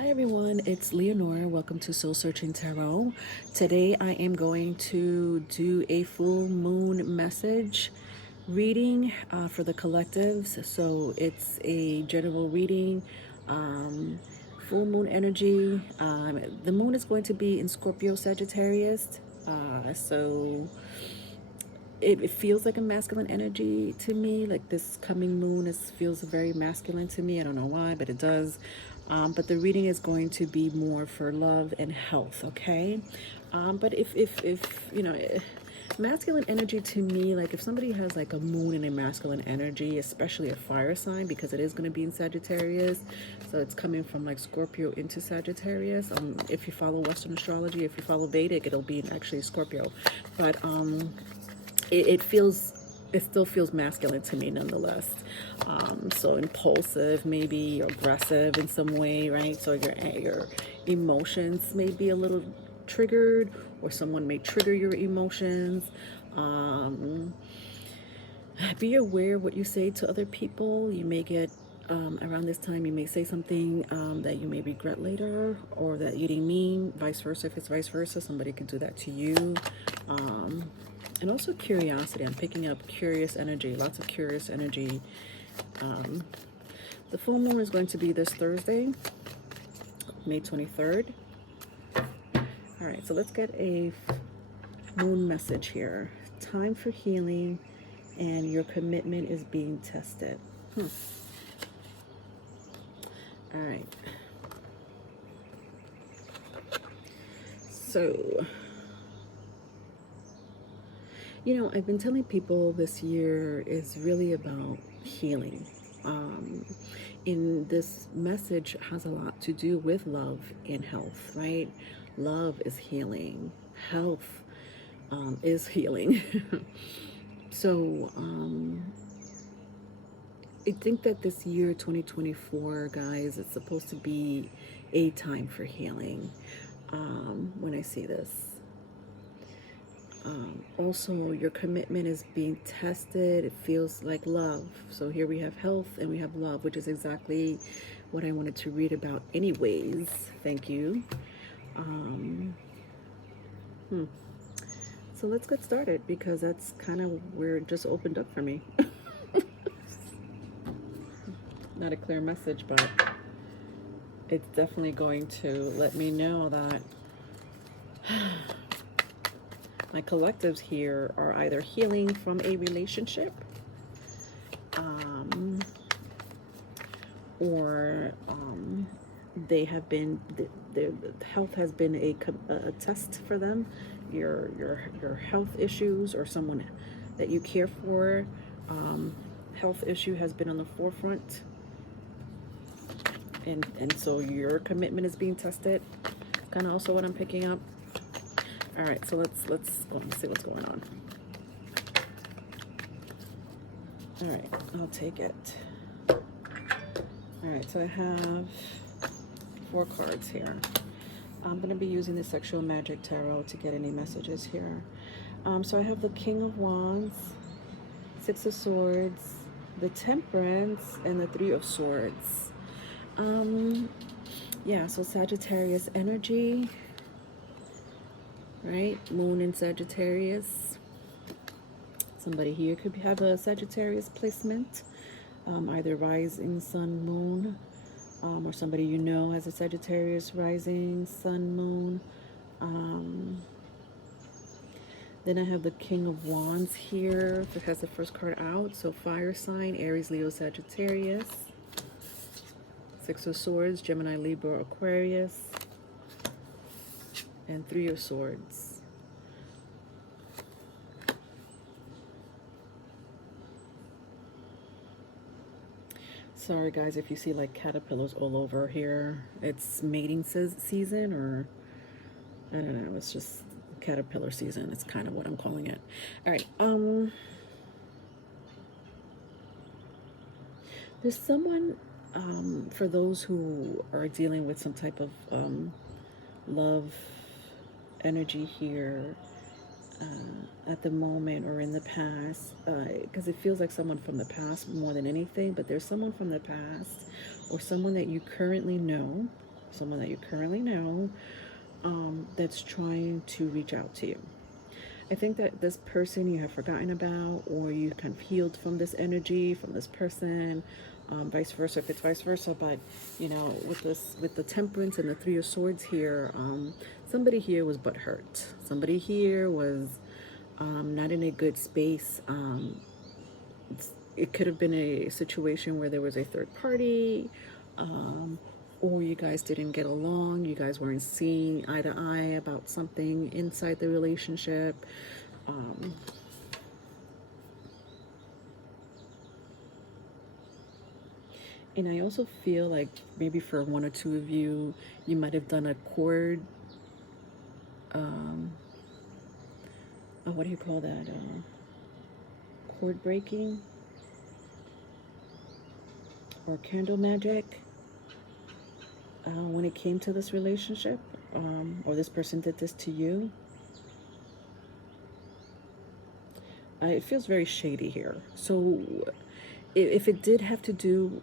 Hi everyone, it's Leonora. Welcome to Soul Searching Tarot. Today I am going to do a full moon message reading for the collectives. So it's a general reading, um, full moon energy. The moon is going to be in Scorpio Sagittarius. So it feels like a masculine energy to me. Like this coming moon feels very masculine to me. I don't know why, but it does. But the reading is going to be more for love and health, okay? But if you know, masculine energy to me, like if somebody has like a moon in a masculine energy, especially a fire sign, because it is going to be in Sagittarius, so it's coming from like Scorpio into Sagittarius. If you follow Western astrology, if you follow Vedic, it'll be in actually Scorpio. But it still feels masculine to me nonetheless. So impulsive, maybe aggressive in some way, right? So your emotions may be a little triggered, or someone may trigger your emotions. Um, be aware of what you say to other people. You may get around this time, you may say something that you may regret later, or that you didn't mean. Vice versa, if it's vice versa, somebody could do that to you. And also curiosity. I'm picking up curious energy, lots of curious energy. The full moon is going to be this Thursday, May 23rd. All right, so let's get a moon message here. Time for healing, and your commitment is being tested. All right. So, I've been telling people this year is really about healing. In this message has a lot to do with love and health, right? Love is healing. Health is healing. So, I think that this year, 2024, guys, it's supposed to be a time for healing when I see this. Also, your commitment is being tested. It feels like love. So here we have health and we have love, which is exactly what I wanted to read about anyways. Thank you. So let's get started, because that's kind of where it just opened up for me. Not a clear message, but it's definitely going to let me know that my collectives here are either healing from a relationship, or they have been, their health has been a test for them. Your health issues, or someone that you care for, health issue has been on the forefront, and so your commitment is being tested. Kind of also what I'm picking up. All right, so let's see what's going on. All right, I'll take it. All right, so I have 4 cards here. I'm going to be using the Sexual Magic Tarot to get any messages here. So I have the King of Wands, 6 of Swords, the Temperance, and the 3 of Swords. Yeah, so Sagittarius energy, right? Moon in Sagittarius. Somebody here could have a Sagittarius placement, either rising, sun, moon, or somebody you know has a Sagittarius rising, sun, moon. Then I have the King of Wands here. That has the first card out. So fire sign, Aries, Leo, Sagittarius. 6 of Swords, Gemini, Libra, Aquarius. And 3 of Swords. Sorry guys if you see like caterpillars all over here. It's mating season, or I don't know, it's just caterpillar season. It's kind of what I'm calling it. All right. There's someone, for those who are dealing with some type of love energy here, at the moment or in the past, because it feels like someone from the past more than anything, but there's someone from the past or someone that you currently know someone that you currently know, that's trying to reach out to you. I think that this person you have forgotten about, or you kind of healed from this energy, from this person, vice versa, if it's vice versa. But you know, with this, with the Temperance and the Three of Swords here, somebody here was butthurt. Somebody here was not in a good space. It could have been a situation where there was a third party, or you guys didn't get along, you guys weren't seeing eye to eye about something inside the relationship. And I also feel like maybe for one or two of you, you might have done a cord, what do you call that? Cord breaking or candle magic when it came to this relationship, or this person did this to you. It feels very shady here. So if it did have to do,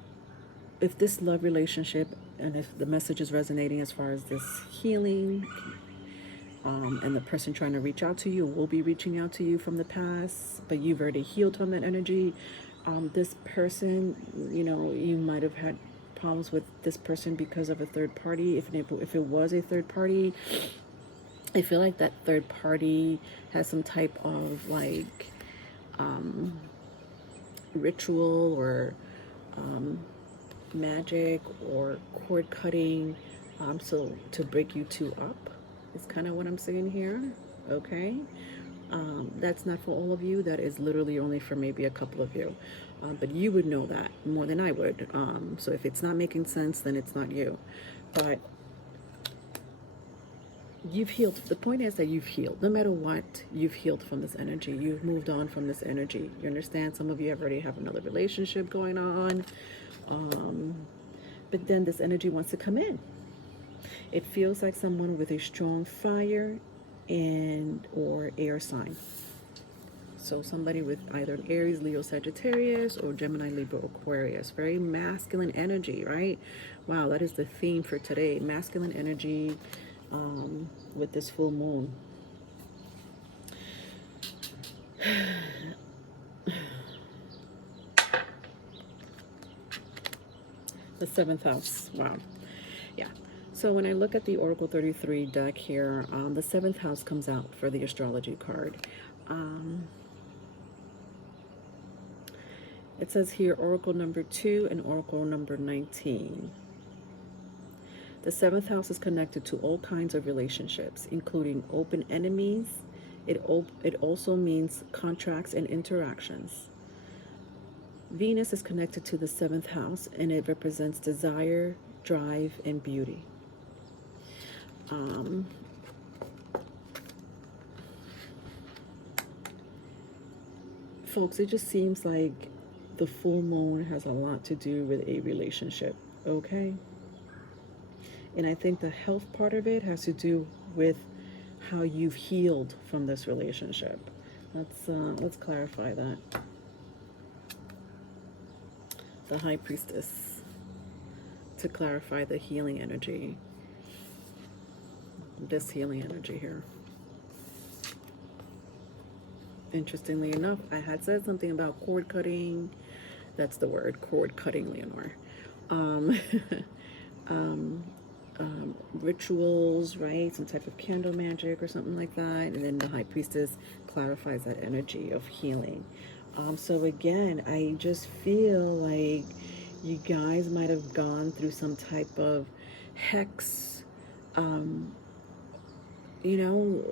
if this love relationship, and if the message is resonating as far as this healing, and the person trying to reach out to you will be reaching out to you from the past, but you've already healed from that energy. This person, you know, you might have had problems with this person because of a third party. If it was a third party, I feel like that third party has some type of like ritual or magic or cord cutting, so to break you two up is kind of what I'm saying here. Okay, that's not for all of you. That is literally only for maybe a couple of you, but you would know that more than I would. So if it's not making sense, then it's not you. But you've healed. The point is that you've healed. No matter what, you've healed from this energy. You've moved on from this energy. You understand? Some of you already have another relationship going on. But then this energy wants to come in. It feels like someone with a strong fire and or air sign. So somebody with either Aries, Leo, Sagittarius, or Gemini, Libra, Aquarius. Very masculine energy, right? Wow, that is the theme for today. Masculine energy with this full moon. The 7th house. Wow. Yeah. So when I look at the Oracle 33 deck here, the 7th house comes out for the astrology card. It says here Oracle number 2 and Oracle number 19. The 7th house is connected to all kinds of relationships, including open enemies. It also means contracts and interactions. Venus is connected to the 7th house, and it represents desire, drive, and beauty. Folks, it just seems like the full moon has a lot to do with a relationship, okay? And I think the health part of it has to do with how you've healed from this relationship. Let's clarify that. The High Priestess, to clarify the healing energy. This healing energy here. Interestingly enough, I had said something about cord cutting. That's the word, cord cutting, Leonore. Rituals, right? Some type of candle magic or something like that. And then the High Priestess clarifies that energy of healing. So again, I just feel like you guys might have gone through some type of hex, you know,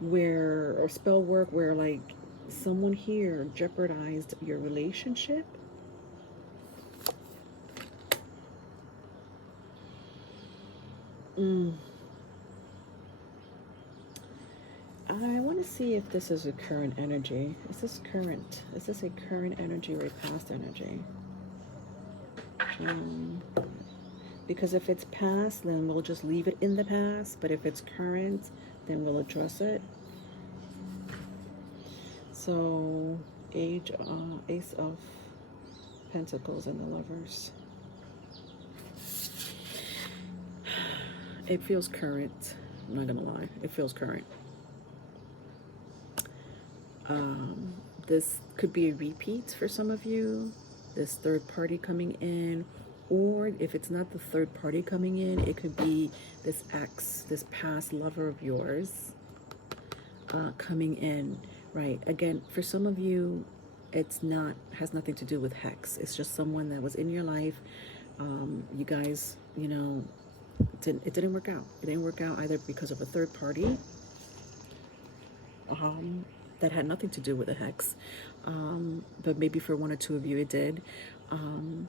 where, or spell work where like someone here jeopardized your relationship. I want to see if this is a current energy. Is this current? Is this a current energy or a past energy? Because if it's past, then we'll just leave it in the past. But if it's current, then we'll address it. So, Ace of Pentacles and the Lovers. It feels current. I'm not gonna lie. It feels current. This could be a repeat for some of you. This third party coming in, or if it's not the third party coming in, it could be this ex, this past lover of yours, coming in, right? Again, for some of you, it's not, has nothing to do with hex. It's just someone that was in your life. You guys, you know, it didn't work out. It didn't work out either because of a third party, that had nothing to do with a hex, but maybe for one or two of you it did, and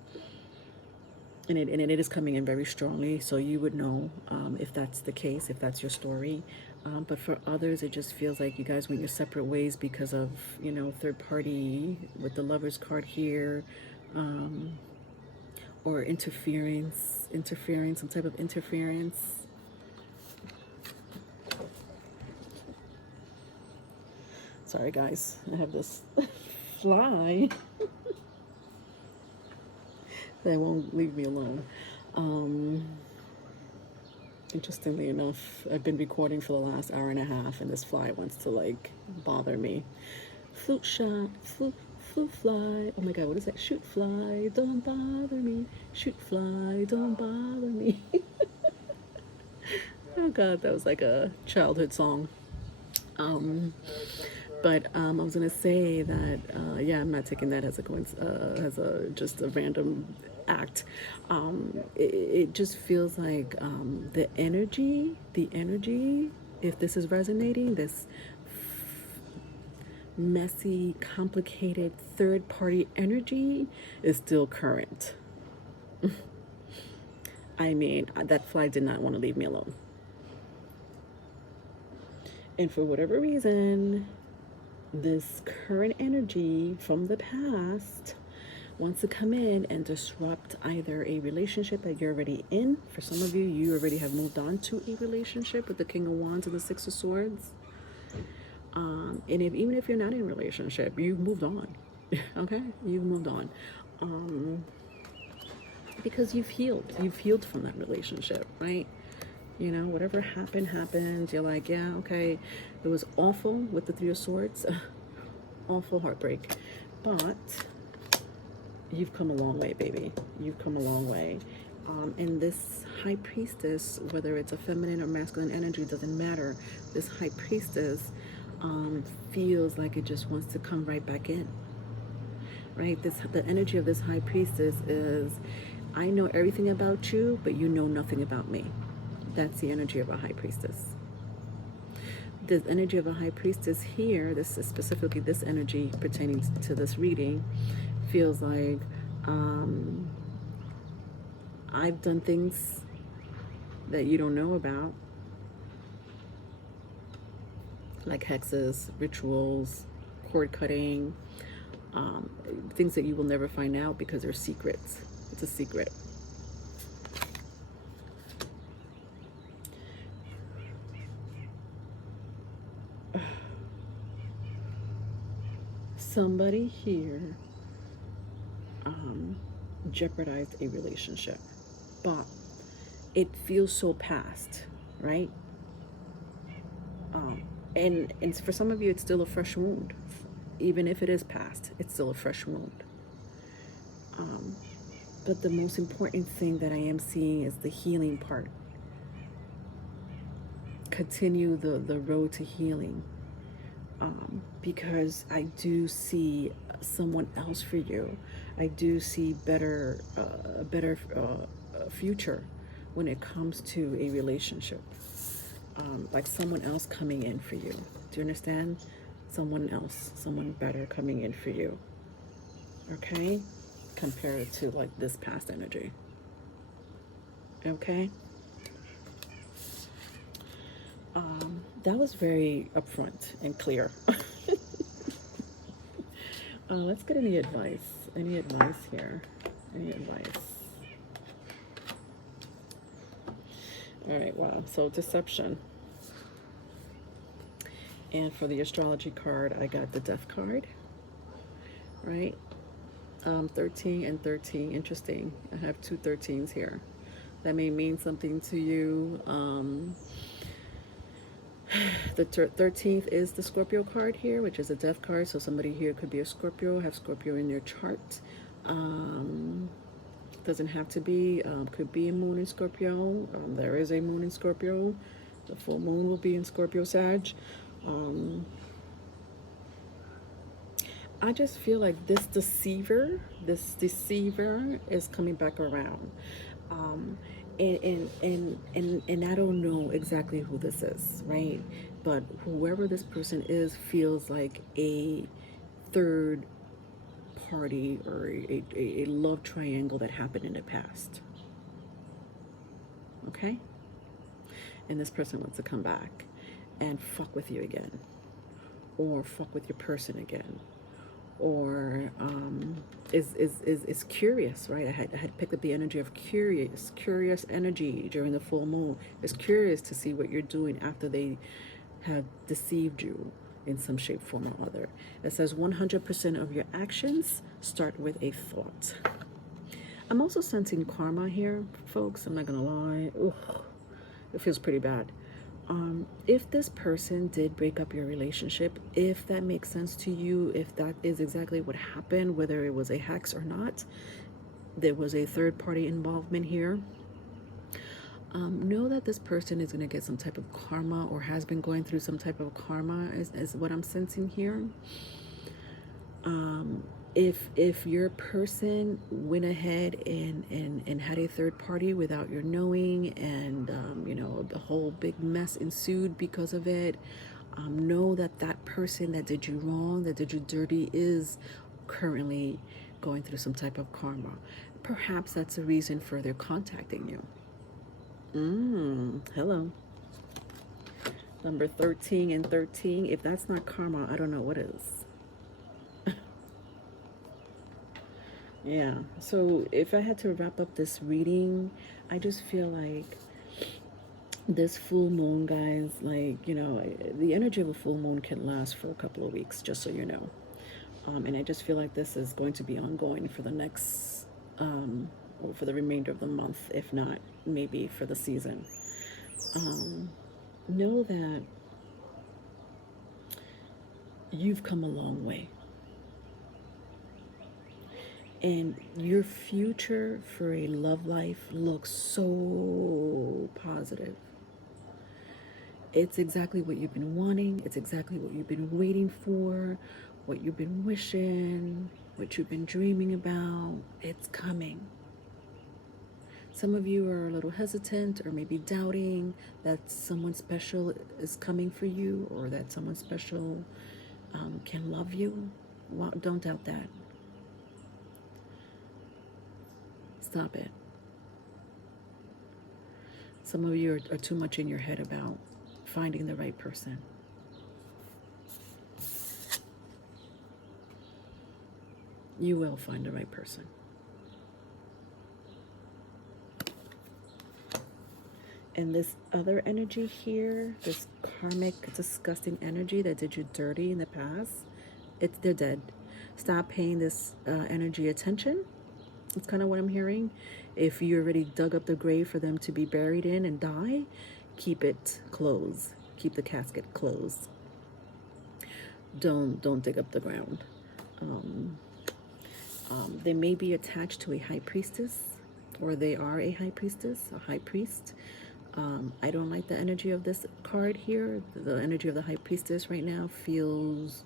it is coming in very strongly, so you would know if that's the case, if that's your story. But for others, it just feels like you guys went your separate ways because of, you know, third party with the Lover's card here, or interference, some type of interference. Sorry guys, I have this fly that won't leave me alone. Interestingly enough, I've been recording for the last hour and a half, and this fly wants to like bother me. Flute shot, flute fly. Oh my god, what is that? Shoot fly, don't bother me. Shoot fly, don't bother me. Oh god, that was like a childhood song. But I was gonna say that yeah, I'm not taking that as a just a random act. It just feels like the energy, if this is resonating, this messy, complicated third party energy is still current. I mean, that fly did not want to leave me alone. And for whatever reason, this current energy from the past wants to come in and disrupt either a relationship that you're already in. For some of you, you already have moved on to a relationship with the King of Wands and the Six of Swords. And even if you're not in a relationship, you've moved on. Okay? You've moved on. Because you've healed from that relationship, right? You know, whatever happened. You're like, yeah, okay, it was awful with the Three of Swords. Awful heartbreak. But you've come a long way, baby. You've come a long way. And this High Priestess, whether it's a feminine or masculine energy, doesn't matter. This High Priestess feels like it just wants to come right back in. Right? The energy of this High Priestess is, I know everything about you, but you know nothing about me. That's the energy of a High Priestess. The energy of a High Priestess here, this is specifically this energy pertaining to this reading, feels like I've done things that you don't know about, like hexes, rituals, cord cutting, things that you will never find out because they're secrets. It's a secret. Somebody here jeopardized a relationship, but it feels so past, right? And for some of you, it's still a fresh wound. Even if it is past, it's still a fresh wound. But the most important thing that I am seeing is the healing part. Continue the road to healing. Because I do see someone else for you. I do see a better future when it comes to a relationship. Like someone else coming in for you. Do you understand? Someone else, someone better coming in for you. Okay? Compared to like this past energy. Okay? That was very upfront and clear. Let's get any advice. Any advice here? Any advice? All right, wow. So deception. And for the astrology card, I got the Death card. Right? 13 and 13. Interesting. I have two 13s here. that may mean something to you. The 13th is the Scorpio card here, which is a death card. So somebody here could be a Scorpio, have Scorpio in their chart. Doesn't have to be, could be a moon in Scorpio. There is a moon in Scorpio. The full moon will be in Scorpio Sag. I just feel like this deceiver is coming back around. And I don't know exactly who this is, right? But whoever this person is feels like a third party or a love triangle that happened in the past. Okay? And this person wants to come back and fuck with you again, or fuck with your person again, or is curious, right? I had picked up the energy of curious energy during the full moon. Is curious to see what you're doing after they have deceived you in some shape, form, or other. It says 100% of your actions start with a thought. I'm also sensing karma here, folks. I'm not gonna lie. Ugh, it feels pretty bad. If this person did break up your relationship, if that makes sense to you, if that is exactly what happened, whether it was a hex or not, there was a third party involvement here. Know that this person is going to get some type of karma, or has been going through some type of karma, is what I'm sensing here. If your person went ahead and had a third party without your knowing, and you know, the whole big mess ensued because of it, know that that person that did you wrong, that did you dirty, is currently going through some type of karma. Perhaps that's a reason for their contacting you. Hello. Number 13 and 13. If that's not karma, I don't know what is. Yeah. So if I had to wrap up this reading, I just feel like this full moon, guys, like, you know, the energy of a full moon can last for a couple of weeks, just so you know. And I just feel like this is going to be ongoing for the next, or for the remainder of the month, if not maybe for the season. Know that you've come a long way. And your future for a love life looks so positive. It's exactly what you've been wanting. It's exactly what you've been waiting for, what you've been wishing, what you've been dreaming about. It's coming. Some of you are a little hesitant, or maybe doubting that someone special is coming for you, or that someone special can love you. Well, don't doubt that. Stop it. Some of you are too much in your head about finding the right person. You will find the right person. And this other energy here, this karmic, disgusting energy that did you dirty in the past, they're dead. Stop paying this energy attention. That's kind of what I'm hearing. If you already dug up the grave for them to be buried in and die, keep it closed. Keep the casket closed. Don't dig up the ground. They may be attached to a high priestess, or they are a high priestess, a high priest. I don't like the energy of this card here. The energy of the high priestess right now feels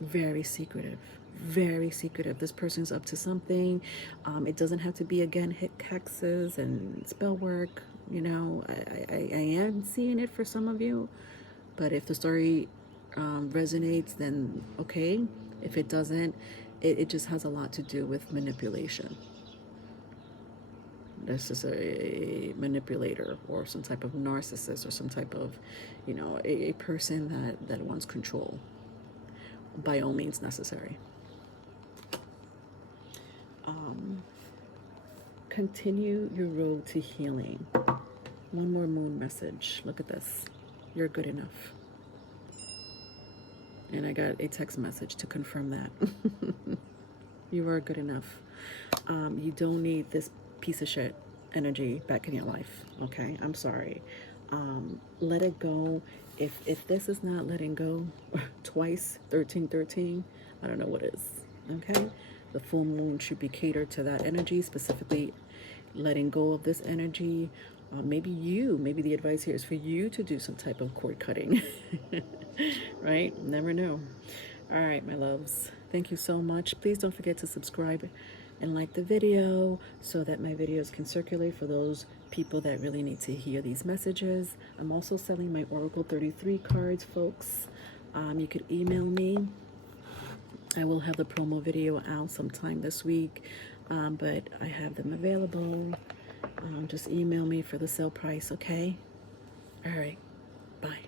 very secretive. Very secretive. This person's up to something. It doesn't have to be, again, hexes and spell work. You know, I am seeing it for some of you. But if the story resonates, then okay. If it doesn't, it just has a lot to do with manipulation. This is a manipulator, or some type of narcissist, or some type of, you know, a person that wants control by all means necessary. Continue your road to healing. One more moon message. Look at this. You're good enough. And I got a text message to confirm that. You are good enough. You don't need this piece of shit. energy back in your life. Okay, I'm sorry. Let it go. If this is not letting go twice, 1313, I don't know what is. Okay, the full moon should be catered to that energy, specifically letting go of this energy. Maybe the advice here is for you to do some type of cord cutting. Right? Never know. All right, my loves. Thank you so much. Please don't forget to subscribe and like the video so that my videos can circulate for those people that really need to hear these messages. I'm also selling my Oracle 33 cards, folks. You could email me. I will have the promo video out sometime this week, but I have them available. Just email me for the sale price, okay? All right. Bye.